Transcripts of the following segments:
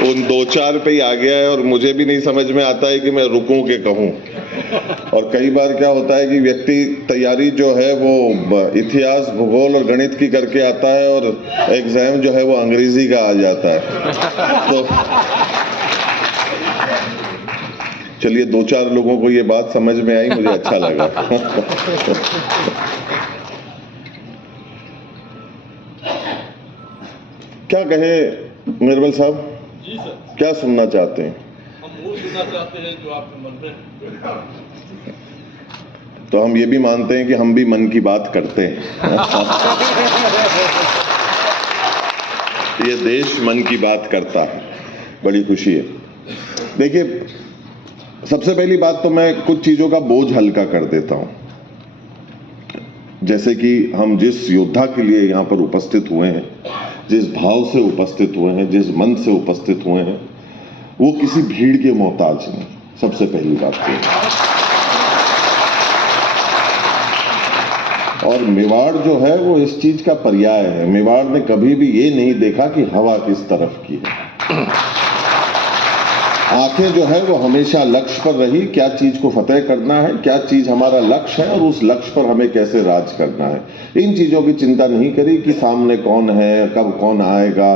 उन 2-4 पे ही आ गया है और मुझे भी नहीं समझ में आता है कि मैं रुकूं के कहूं। और कई बार क्या होता है कि व्यक्ति तैयारी जो है वो इतिहास, भूगोल और गणित की करके आता है और एग्जाम जो है वो अंग्रेजी का आ जाता है। तो चलिए 2-4 लोगों को ये बात समझ में आई, मुझे अच्छा लगा। क्या कहे निर्मल साहब? जी सर। क्या सुनना चाहते हैं? हम वो सुनना चाहते हैं जो आपके मन में। तो हम ये भी मानते हैं कि हम भी मन की बात करते हैं। ये देश मन की बात करता है, बड़ी खुशी है। देखिए, सबसे पहली बात तो मैं कुछ चीजों का बोझ हल्का कर देता हूं। जैसे कि हम जिस योद्धा के लिए यहां पर उपस्थित हुए हैं, जिस भाव से उपस्थित हुए हैं, जिस मन से उपस्थित हुए हैं, वो किसी भीड़ के मोहताज नहीं। सबसे पहली बात तो। और मेवाड़ जो है वो इस चीज का पर्याय है। मेवाड़ ने कभी भी ये नहीं देखा कि हवा किस तरफ की है। आंखें जो है वो हमेशा लक्ष्य पर रही, क्या चीज को फतेह करना है, क्या चीज हमारा लक्ष्य है और उस लक्ष्य पर हमें कैसे राज करना है। इन चीजों की चिंता नहीं करी कि सामने कौन है, कब कौन आएगा।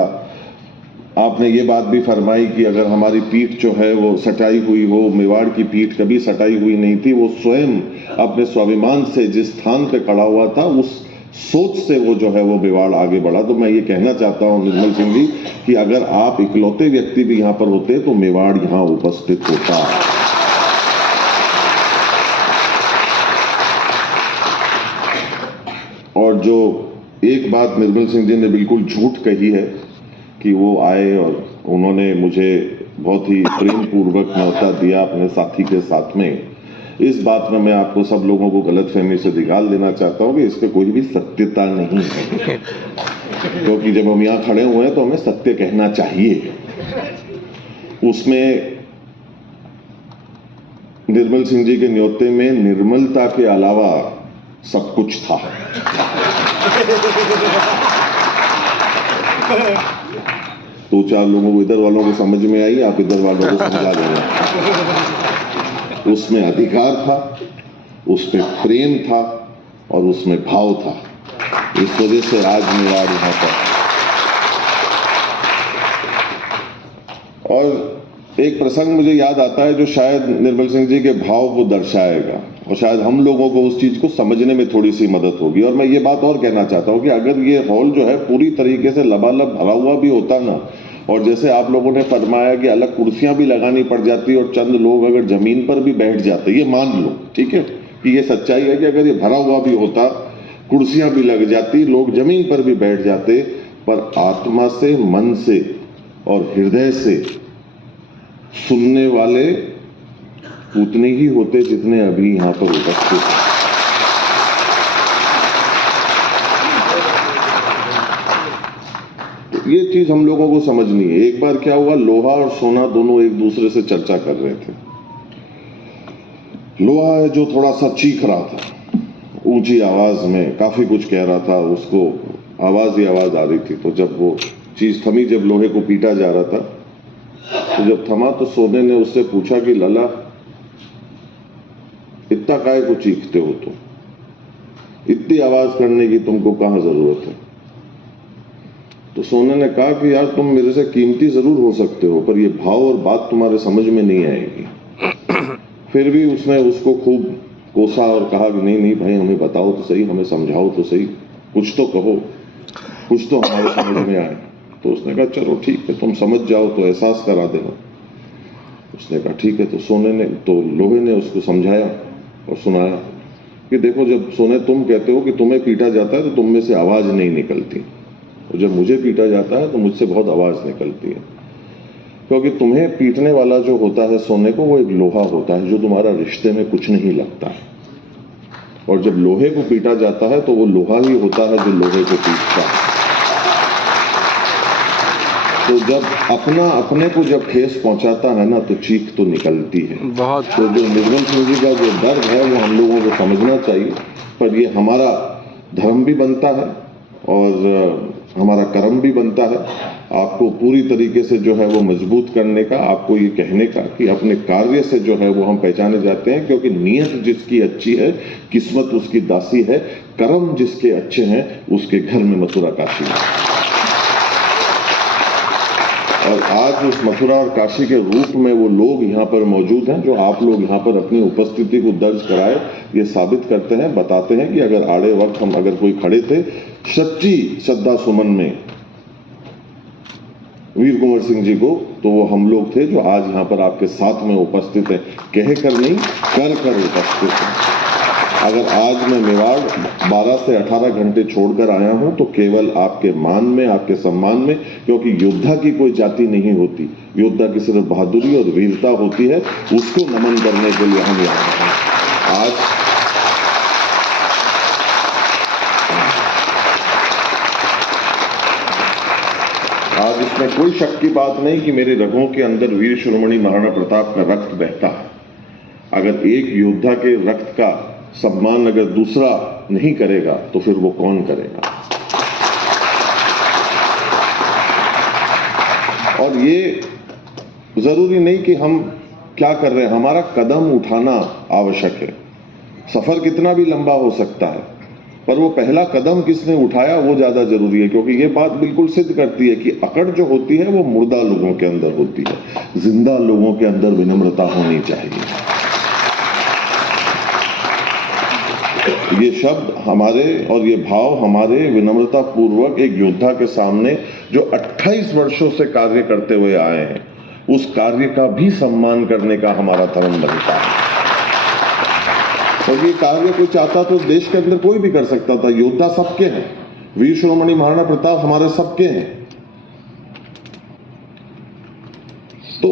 आपने ये बात भी फरमाई कि अगर हमारी पीठ जो है वो सटाई हुई हो, मेवाड़ की पीठ कभी सटाई हुई नहीं थी। वो स्वयं अपने स्वाभिमान से जिस स्थान पे खड़ा हुआ था, उस सोच से वो जो है वो मेवाड़ आगे बढ़ा। तो मैं ये कहना चाहता हूं निर्मल सिंह जी कि अगर आप इकलौते व्यक्ति भी यहां पर होते तो मेवाड़ यहां उपस्थित होता। और जो एक बात निर्मल सिंह जी ने बिल्कुल झूठ कही है कि वो आए और उन्होंने मुझे बहुत ही प्रेम पूर्वक न्योता दिया अपने साथी के साथ में, इस बात में मैं आपको सब लोगों को गलतफहमी से निकाल देना चाहता हूं कि इसके कोई भी सत्यता नहीं है। क्योंकि जब हम यहां खड़े हुए हैं तो हमें सत्य कहना चाहिए। उसमें निर्मल सिंह जी के न्योते में निर्मलता के अलावा सब कुछ था। दो चार लोगों को, इधर वालों को समझ में आई, आप इधर वालों को समझा देना। उसमें अधिकार था, उसमें प्रेम था और उसमें भाव था। इस वजह से आज मेवाड़ यहां पर। और एक प्रसंग मुझे याद आता है जो शायद निर्मल सिंह जी के भाव को दर्शाएगा और शायद हम लोगों को उस चीज को समझने में थोड़ी सी मदद होगी। और मैं ये बात और कहना चाहता हूं कि अगर ये हॉल जो है पूरी तरीके से लबालब भरा हुआ भी होता ना, और जैसे आप लोगों ने फरमाया कि अलग कुर्सियां भी लगानी पड़ जाती और चंद लोग अगर जमीन पर भी बैठ जाते, ये मान लो, ठीक है कि ये सच्चाई है कि अगर ये भरा हुआ भी होता, कुर्सियां भी लग जाती, लोग जमीन पर भी बैठ जाते, पर आत्मा से, मन से और हृदय से सुनने वाले उतने ही होते जितने अभी यहां पर उपस्थित हैं। ये चीज हम लोगों को समझनी है। एक बार क्या हुआ, लोहा और सोना दोनों एक दूसरे से चर्चा कर रहे थे। लोहा है जो थोड़ा सा चीख रहा था, ऊंची आवाज में काफी कुछ कह रहा था, उसको आवाज ही आवाज आ रही थी। तो जब वो चीज थमी, जब लोहे को पीटा जा रहा था, तो जब थमा तो सोने ने उससे पूछा कि लला इतना काहे को चीखते हो तुम, इतनी आवाज करने की तुमको कहां जरूरत है। तो सोने ने कहा कि यार तुम मेरे से कीमती जरूर हो सकते हो, पर ये भाव और बात तुम्हारे समझ में नहीं आएगी। फिर भी उसने उसको खूब कोसा और कहा कि नहीं नहीं भाई, हमें बताओ तो सही, हमें समझाओ तो सही, कुछ तो कहो, कुछ तो हमारे समझ में आए। तो उसने कहा चलो ठीक है, तुम समझ जाओ तो एहसास करा देना। उसने कहा ठीक है। तो सोने ने, तो लोहे ने उसको समझाया और सुनाया कि देखो, जब सोने तुम कहते हो कि तुम्हें पीटा जाता है तो तुम में से आवाज नहीं निकलती, और जब मुझे पीटा जाता है तो मुझसे बहुत आवाज निकलती है। क्योंकि तुम्हें पीटने वाला जो होता है सोने को, वो एक लोहा होता है जो तुम्हारा रिश्ते में कुछ नहीं लगता है। और जब लोहे को पीटा जाता है तो वो लोहा ही होता है जो लोहे को पीटता है। तो जब अपने को जब ठेस पहुंचाता है ना, तो चीख तो निकलती है। बहुत। तो जो निर्मल सिंह जी का जो दर्द है वो हम लोगों को समझना चाहिए। पर ये हमारा धर्म भी बनता है और हमारा कर्म भी बनता है आपको पूरी तरीके से जो है वो मजबूत करने का, आपको ये कहने का कि अपने कार्य से जो है वो हम पहचाने जाते हैं, क्योंकि नीयत जिसकी अच्छी है किस्मत उसकी दासी है, कर्म जिसके अच्छे हैं उसके घर में मथुरा काशी है। और आज उस मथुरा और काशी के रूप में वो लोग यहाँ पर मौजूद हैं जो आप लोग यहाँ पर अपनी उपस्थिति को दर्ज कराए ये साबित करते हैं, बताते हैं कि अगर आड़े वक्त हम अगर कोई खड़े थे सच्ची श्रद्धा सुमन में वीर कुंवर सिंह जी को, तो वो हम लोग थे जो आज यहाँ पर आपके साथ में उपस्थित हैं, कह कर नहीं कर कर उपस्थित हैं। अगर आज मैं मेवाड़ 12 से 18 घंटे छोड़कर आया हूं तो केवल आपके मान में, आपके सम्मान में, क्योंकि योद्धा की कोई जाति नहीं होती, योद्धा की सिर्फ बहादुरी और वीरता होती है, उसको नमन करने के लिए हम यहाँ हैं। आज इसमें कोई शक की बात नहीं कि मेरे रगों के अंदर वीर शिरोमणि महाराणा प्रताप का रक्त बहता है। अगर एक योद्धा के रक्त का सम्मान अगर दूसरा नहीं करेगा तो फिर वो कौन करेगा। और ये जरूरी नहीं कि हम क्या कर रहे हैं, हमारा कदम उठाना आवश्यक है। सफर कितना भी लंबा हो सकता है पर वो पहला कदम किसने उठाया वो ज्यादा जरूरी है, क्योंकि ये बात बिल्कुल सिद्ध करती है कि अकड़ जो होती है वो मुर्दा लोगों के अंदर होती है, जिंदा लोगों के अंदर विनम्रता होनी चाहिए। ये शब्द हमारे और ये भाव हमारे विनम्रता पूर्वक एक योद्धा के सामने जो 28 वर्षों से कार्य करते हुए आए हैं उस कार्य का भी सम्मान करने का हमारा धर्म बनता है। और ये कार्य कोई चाहता तो देश के अंदर कोई भी कर सकता था। योद्धा सबके हैं, वीर शिरोमणि महाराणा प्रताप हमारे सबके हैं। तो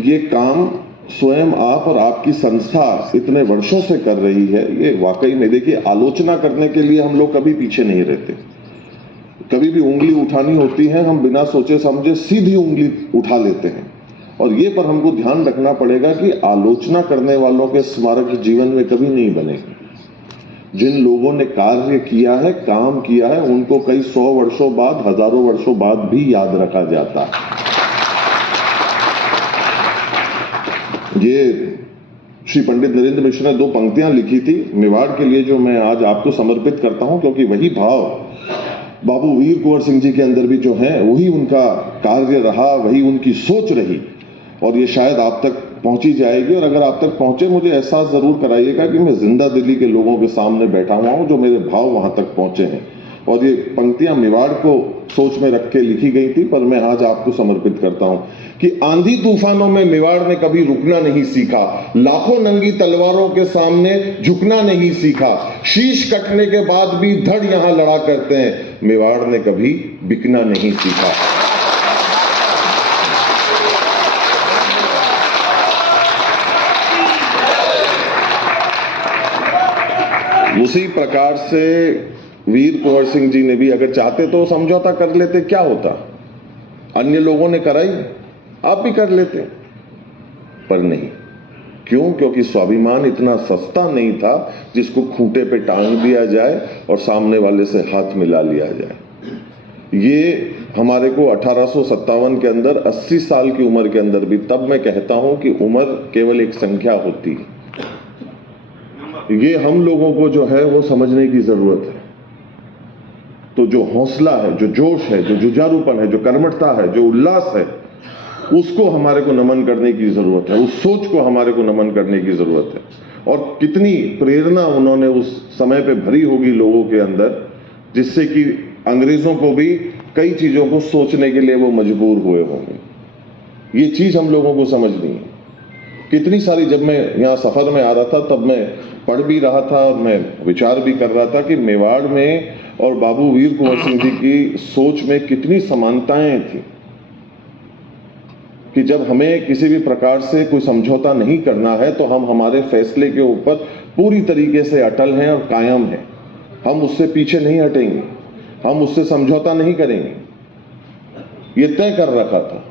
ये काम स्वयं आप और आपकी संस्था इतने वर्षों से कर रही है, ये वाकई में देखिए, आलोचना करने के लिए हम लोग कभी पीछे नहीं रहते। कभी भी उंगली उठानी होती है हम बिना सोचे समझे सीधी उंगली उठा लेते हैं। और ये पर हमको ध्यान रखना पड़ेगा कि आलोचना करने वालों के स्मारक जीवन में कभी नहीं बनेंगे। जिन लोगों ने कार्य किया है, काम किया है, उनको कई 100 वर्षों बाद, हजारों वर्षों बाद भी याद रखा जाता है। ये श्री पंडित नरेंद्र मिश्र ने 2 पंक्तियां लिखी थी मेवाड़ के लिए जो मैं आज आपको समर्पित करता हूं, क्योंकि वही भाव बाबू वीर कुंवर सिंह जी के अंदर भी जो है वही उनका कार्य रहा, वही उनकी सोच रही। और ये शायद आप तक पहुंची जाएगी। और अगर आप तक पहुंचे मुझे एहसास जरूर कराइएगा कि मैं जिंदा दिली के लोगों के सामने बैठा हुआ हूं जो मेरे भाव वहां तक पहुंचे हैं। और ये पंक्तियां मेवाड़ को सोच में रख के लिखी गई थी, पर मैं आज आपको समर्पित करता हूं कि आंधी तूफानों में मेवाड़ ने कभी रुकना नहीं सीखा, लाखों नंगी तलवारों के सामने झुकना नहीं सीखा, शीश कटने के बाद भी धड़ यहां लड़ा करते हैं, मेवाड़ ने कभी बिकना नहीं सीखा। उसी प्रकार से वीर कुंवर सिंह जी ने भी अगर चाहते तो समझौता कर लेते, क्या होता, अन्य लोगों ने कराई, आप भी कर लेते, पर नहीं। क्यों? क्योंकि स्वाभिमान इतना सस्ता नहीं था जिसको खूंटे पे टांग दिया जाए और सामने वाले से हाथ मिला लिया जाए। ये हमारे को 1857 के अंदर 80 साल की उम्र के अंदर भी, तब मैं कहता हूं कि उम्र केवल एक संख्या होती है, ये हम लोगों को जो है वो समझने की जरूरत है। तो जो हौसला है, जो जोश है, जो जुझारूपन है, जो कर्मठता है, जो उल्लास है, उसको हमारे को नमन करने की जरूरत है, उस सोच को हमारे को नमन करने की जरूरत है। और कितनी प्रेरणा उन्होंने उस समय पे भरी होगी लोगों के अंदर, जिससे कि अंग्रेजों को भी कई चीजों को सोचने के लिए वो मजबूर हुए होंगे। ये चीज हम लोगों को समझनी है। कितनी सारी, जब मैं यहाँ सफर में आ रहा था तब मैं पढ़ भी रहा था और मैं विचार भी कर रहा था कि मेवाड़ में और बाबू वीर कुंवर सिंह जी की सोच में कितनी समानताएं थी कि जब हमें किसी भी प्रकार से कोई समझौता नहीं करना है तो हम हमारे फैसले के ऊपर पूरी तरीके से अटल हैं और कायम हैं। हम उससे पीछे नहीं हटेंगे, हम उससे समझौता नहीं करेंगे, ये तय कर रखा था।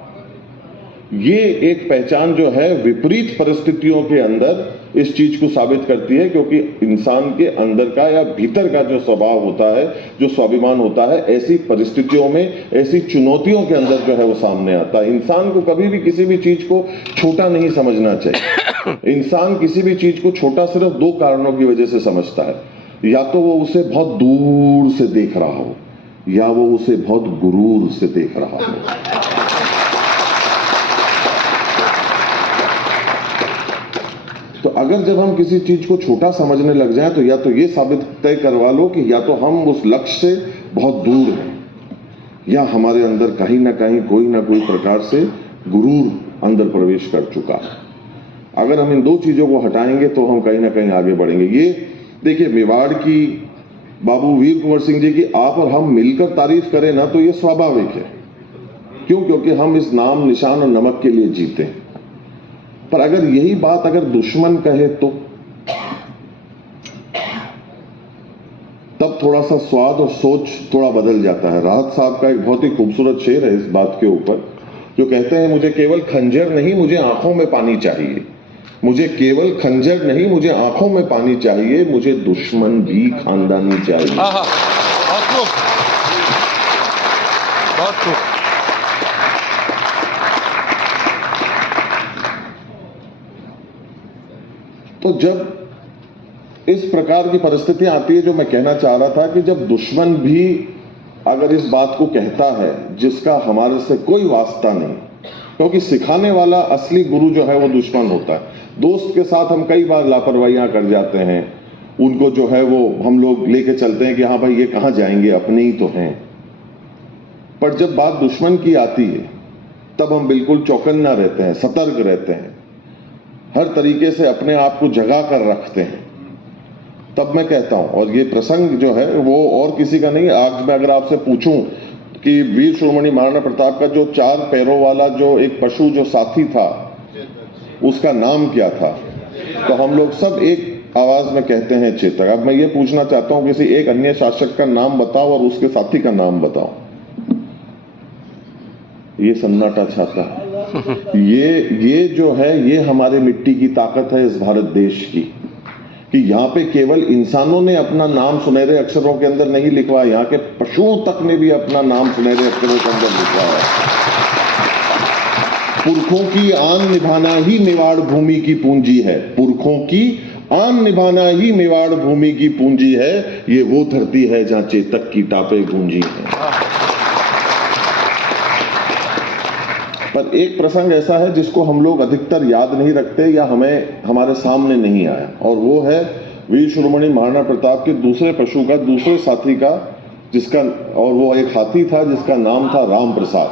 ये एक पहचान जो है विपरीत परिस्थितियों के अंदर इस चीज को साबित करती है, क्योंकि इंसान के अंदर का या भीतर का जो स्वभाव होता है, जो स्वाभिमान होता है, ऐसी परिस्थितियों में, ऐसी चुनौतियों के अंदर जो है वो सामने आता है। इंसान को कभी भी किसी भी चीज को छोटा नहीं समझना चाहिए। इंसान किसी भी चीज को छोटा सिर्फ दो कारणों की वजह से समझता है, या तो वो उसे बहुत दूर से देख रहा हो, या वो उसे बहुत गुरूर से देख रहा हो। तो अगर जब हम किसी चीज को छोटा समझने लग जाएं, तो या तो ये साबित तय करवा लो कि या तो हम उस लक्ष्य से बहुत दूर हैं, या हमारे अंदर कहीं ना कहीं कोई ना कोई प्रकार से गुरूर अंदर प्रवेश कर चुका है। अगर हम इन दो चीजों को हटाएंगे तो हम कहीं ना कहीं आगे बढ़ेंगे। ये देखिए, मेवाड़ की बाबू वीर कुंवर सिंह जी की आप और हम मिलकर तारीफ करें ना, तो ये स्वाभाविक है। क्यों? क्योंकि हम इस नाम, निशान और नमक के लिए जीते हैं। पर अगर यही बात अगर दुश्मन कहे तो तब थोड़ा सा स्वाद और सोच थोड़ा बदल जाता है। राहत साहब का एक बहुत ही खूबसूरत शेर है इस बात के ऊपर, जो कहते हैं, मुझे केवल खंजर नहीं, मुझे आंखों में पानी चाहिए। मुझे केवल खंजर नहीं, मुझे आंखों में पानी चाहिए। मुझे दुश्मन भी खानदानी चाहिए। बहुत खूब। तो जब इस प्रकार की परिस्थितियां आती है, जो मैं कहना चाह रहा था कि जब दुश्मन भी अगर इस बात को कहता है जिसका हमारे से कोई वास्ता नहीं, क्योंकि सिखाने वाला असली गुरु जो है वो दुश्मन होता है। दोस्त के साथ हम कई बार लापरवाहियां कर जाते हैं, उनको जो है वो हम लोग लेके चलते हैं कि हाँ भाई ये कहां जाएंगे, अपने ही तो हैं। पर जब बात दुश्मन की आती है तब हम बिल्कुल चौकन्ना रहते हैं, सतर्क रहते हैं, हर तरीके से अपने आप को जगा कर रखते हैं। तब मैं कहता हूं, और ये प्रसंग जो है वो और किसी का नहीं। आज मैं अगर आपसे पूछूं कि वीर शिरोमणि महाराणा प्रताप का जो 4 पैरों वाला जो एक पशु जो साथी था, उसका नाम क्या था, तो हम लोग सब एक आवाज में कहते हैं चेतक। अब मैं ये पूछना चाहता हूं, किसी एक अन्य शासक का नाम बताओ और उसके साथी का नाम बताओ। ये सन्नाटा छाता है। ये जो है, ये हमारे मिट्टी की ताकत है इस भारत देश की, कि यहाँ पे केवल इंसानों ने अपना नाम सुनहरे अक्षरों के अंदर नहीं लिखवाया, यहाँ के पशुओं तक ने भी अपना नाम सुनहरे अक्षरों के अंदर लिखवाया। पुरखों की आन निभाना ही मेवाड़ भूमि की पूंजी है। पुरखों की आन निभाना ही मेवाड़ भूमि की पूंजी है। ये वो धरती है जहां चेतक की टापे गूंजी है। पर एक प्रसंग ऐसा है जिसको हम लोग अधिकतर याद नहीं रखते, या हमें हमारे सामने नहीं आया, और वो है वीर शिरोमणि महाराणा प्रताप के दूसरे पशु का, दूसरे साथी का, जिसका, और वो एक हाथी था जिसका नाम था राम प्रसाद।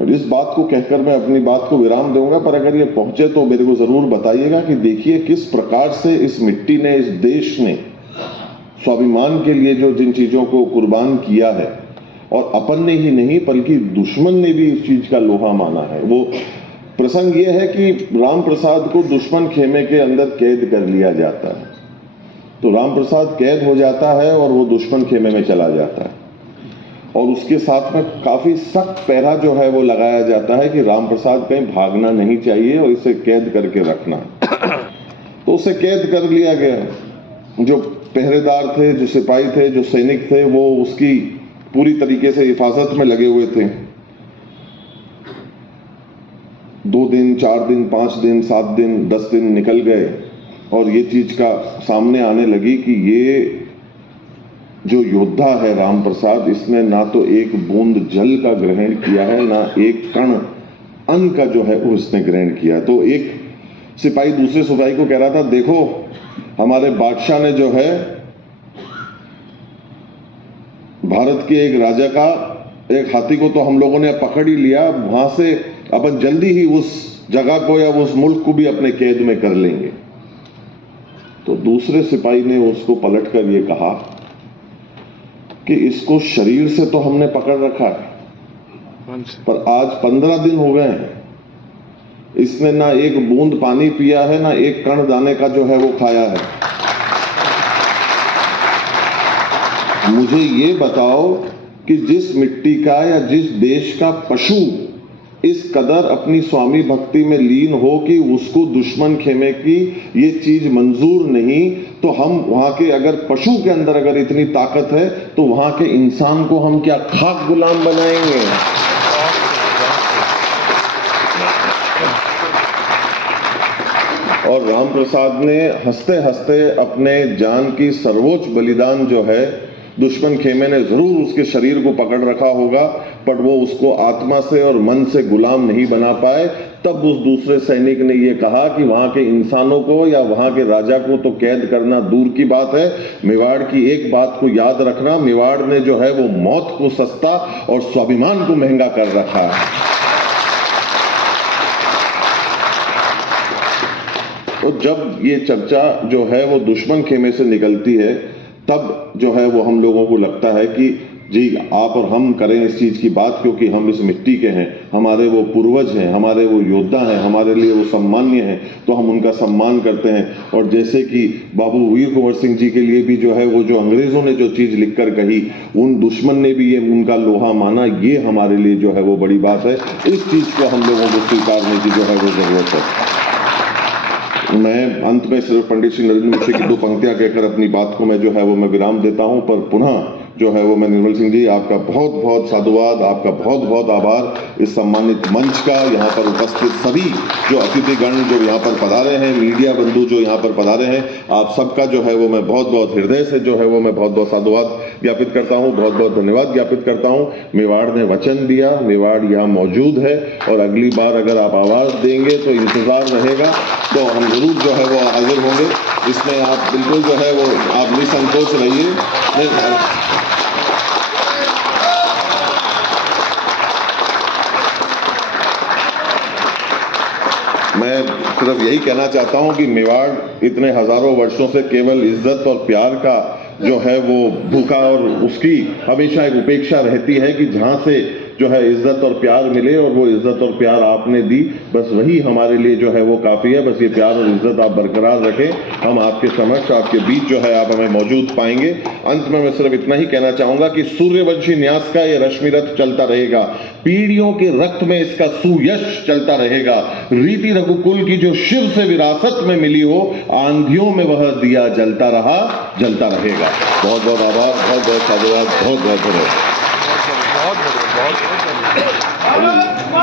और इस बात को कहकर मैं अपनी बात को विराम दूंगा, पर अगर ये पहुंचे तो मेरे को जरूर बताइएगा कि देखिए किस प्रकार से इस मिट्टी ने, इस देश ने स्वाभिमान के लिए जो जिन चीजों को कुर्बान किया है, और अपन ने ही नहीं बल्कि दुश्मन ने भी इस चीज का लोहा माना है। वो प्रसंग ये है कि राम प्रसाद को दुश्मन खेमे के अंदर कैद कर लिया जाता है। तो राम प्रसाद कैद हो जाता है और वो दुश्मन खेमे में चला जाता है, और उसके साथ में काफी सख्त पहरा जो है वो लगाया जाता है कि राम प्रसाद कहीं भागना नहीं चाहिए और इसे कैद करके रखना है। तो उसे कैद कर लिया गया। जो पहरेदार थे, जो सिपाही थे, जो सैनिक थे, वो उसकी पूरी तरीके से हिफाजत में लगे हुए थे। 2 दिन, 4 दिन, 5 दिन, 7 दिन, 10 दिन निकल गए, और ये चीज का सामने आने लगी कि ये जो योद्धा है राम प्रसाद, इसने ना तो एक बूंद जल का ग्रहण किया है, ना एक कण अन्न का जो है उसने ग्रहण किया। तो एक सिपाही दूसरे सिपाही को कह रहा था, देखो हमारे बादशाह ने जो है भारत के एक राजा का एक हाथी को तो हम लोगों ने पकड़ ही लिया, वहां से अपन जल्दी ही उस जगह को या उस मुल्क को भी अपने कैद में कर लेंगे। तो दूसरे सिपाही ने उसको पलटकर ये कहा कि इसको शरीर से तो हमने पकड़ रखा है, पर आज 15 दिन हो गए हैं, इसने ना एक बूंद पानी पिया है, ना एक कण दाने का जो है वो खाया है। मुझे ये बताओ कि जिस मिट्टी का या जिस देश का पशु इस कदर अपनी स्वामी भक्ति में लीन हो कि उसको दुश्मन खेमे की ये चीज मंजूर नहीं, तो हम वहां के अगर पशु के अंदर अगर इतनी ताकत है तो वहां के इंसान को हम क्या खाक गुलाम बनाएंगे? और राम प्रसाद ने हंसते हंसते अपने जान की सर्वोच्च बलिदान जो है, दुश्मन खेमे ने जरूर उसके शरीर को पकड़ रखा होगा, पर वो उसको आत्मा से और मन से गुलाम नहीं बना पाए। तब उस दूसरे सैनिक ने ये कहा कि वहां के इंसानों को या वहां के राजा को तो कैद करना दूर की बात है, मेवाड़ की एक बात को याद रखना, मेवाड़ ने जो है वो मौत को सस्ता और स्वाभिमान को महंगा कर रखा है। तो जब ये चर्चा जो है वो दुश्मन खेमे से निकलती है, तब जो है वो हम लोगों को लगता है कि जी आप और हम करें इस चीज की बात, क्योंकि हम इस मिट्टी के हैं, हमारे वो पूर्वज हैं, हमारे वो योद्धा हैं, हमारे लिए वो सम्मान्य हैं, तो हम उनका सम्मान करते हैं। और जैसे कि बाबू वीर कुंवर सिंह जी के लिए भी जो है वो जो अंग्रेजों ने जो चीज लिखकर कही, उन दुश्मन ने भी ये उनका लोहा माना, ये हमारे लिए जो है वो बड़ी बात है। इस चीज को हम लोगों को स्वीकारने की जो है वो जरूरत है। मैं अंत में सिर्फ पंडित श्री नरेंद्र मिश्र की 2 पंक्तियां कहकर अपनी बात को मैं जो है वो मैं विराम देता हूं, पर पुनः जो है वो मैं निर्मल सिंह जी आपका बहुत बहुत साधुवाद, आपका बहुत बहुत आभार इस सम्मानित मंच का, यहाँ पर उपस्थित सभी जो अतिथिगण जो यहाँ पर पधारे हैं, मीडिया बंधु जो यहाँ पर पधारे हैं, आप सबका जो है वो मैं बहुत बहुत हृदय से जो है वो मैं बहुत बहुत साधुवाद ज्ञापित करता हूँ, बहुत बहुत धन्यवाद ज्ञापित करता हूँ। मेवाड़ ने वचन दिया, मेवाड़ यहाँ मौजूद है, और अगली बार अगर आप आवाज देंगे तो इंतजार रहेगा, तो हम जरूर जो है वो हाजिर होंगे। इसमें आप बिल्कुल जो है वो आप निसंकोच रहिए। मैं सिर्फ यही कहना चाहता हूं कि मेवाड़ इतने हजारों वर्षों से केवल इज्जत और प्यार का जो है वो भूखा, और उसकी हमेशा एक उपेक्षा रहती है कि जहां से जो है इज्जत और प्यार मिले, और वो इज्जत और प्यार आपने दी, बस वही हमारे लिए जो है वो काफी है। बस ये प्यार और इज्जत आप बरकरार रखें, हम आपके समक्ष, आपके बीच जो है आप हमें मौजूद पाएंगे। अंत में मैं सिर्फ इतना ही कहना चाहूंगा कि सूर्यवंशी न्यास का ये रश्मि रथ चलता रहेगा, पीढ़ियों के रक्त में इसका सुयश चलता रहेगा। रीति रघुकुल की जो शिव से विरासत में मिली हो, आंधियों में वह दिया जलता रहा, जलता रहेगा। बहुत बहुत आभार, बहुत बहुत साधुवाद, बहुत बहुत धन्यवाद। बहुत